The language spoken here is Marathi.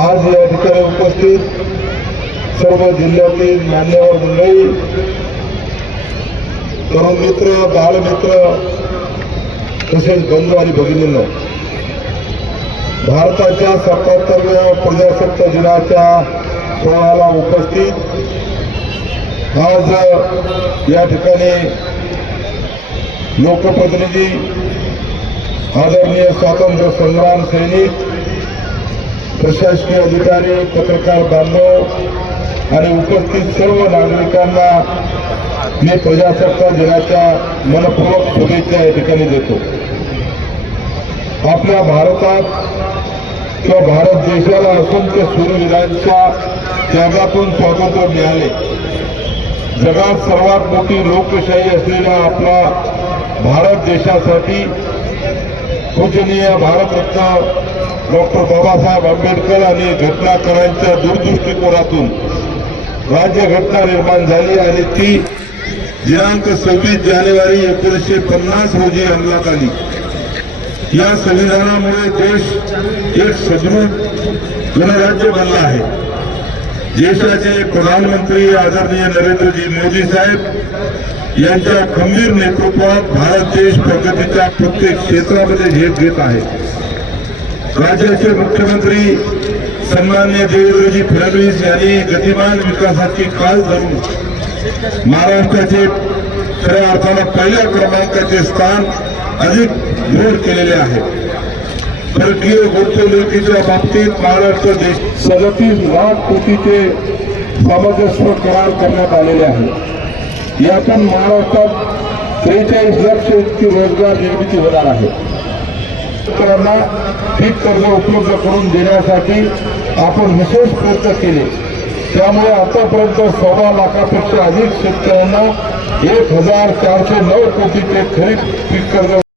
आज या ठिकाणी उपस्थित सर्व जिल्ह्यातील मान्यवर मंडळी तरुण मित्र बालमित्र तसेच बंधू आणि भगिनींना भारताच्या सत्याहत्तरव्या प्रजासत्ताक दिनाच्या सोहळ्याला उपस्थित आज या ठिकाणी लोकप्रतिनिधी आदरणीय स्वातंत्र्य संग्राम सैनिक प्रशासकीय अधिकारी पत्रकार बांधव आणि उपस्थित सर्व नागरिकांना मी प्रजासत्ताक दिनाच्या मनपूर्वक शुभेच्छा या ठिकाणी देतो. आपल्या भारतात किंवा भारत देशाला असंख्य सूर्यवीरांच्या त्यागातून स्वातंत्र्य मिळाले. जगात सर्वात मोठी लोकशाही असलेल्या आपला भारत देशासाठी पूजनीय भारतरत्न डॉक्टर बाबासाहेब आंबेडकर आणि घटनाकारांच्या दूरदृष्टिकोनातून राज्यघटना निर्माण झाली आणि ती दिनांक सव्वीस जानेवारी एकोणीसशे पन्नास रोजी अंमलात आली. या संविधानामुळे देश एक सदृढ गणराज्य बनला आहे. देशाचे प्रधानमंत्री आदरणीय नरेंद्रजी मोदी साहेब यांच्या खंबीर नेतृत्वात भारत देश प्रगतीच्या प्रत्येक क्षेत्रामध्ये झेप घेत आहे. राज्याचे मुख्यमंत्री सन्मान्य देवेंद्रजी फडणवीस यांनी गतिमान विकासाची काल धरून महाराष्ट्राचे खऱ्या अर्थानं पहिल्या क्रमांकाचे स्थान अधिक दृढ केलेले आहे. परकीय गुंतवणुकीच्या बाबतीत महाराष्ट्र देश सदतीस लाख कोटीचे सामंजस्य करार करण्यात आलेले आहे. यातून महाराष्ट्रात त्रेचाळीस लक्ष इतकी रोजगार निर्मिती होणार आहे. शेतकऱ्यांना पीक कर्ज उपलब्ध करून देण्यासाठी आपण विशेष प्रयत्न केले. त्यामुळे आतापर्यंत सव्वा लाखापेक्षा अधिक शेतकऱ्यांना एक हजार चारशे नऊ कोटीचे खरीप पीक कर्ज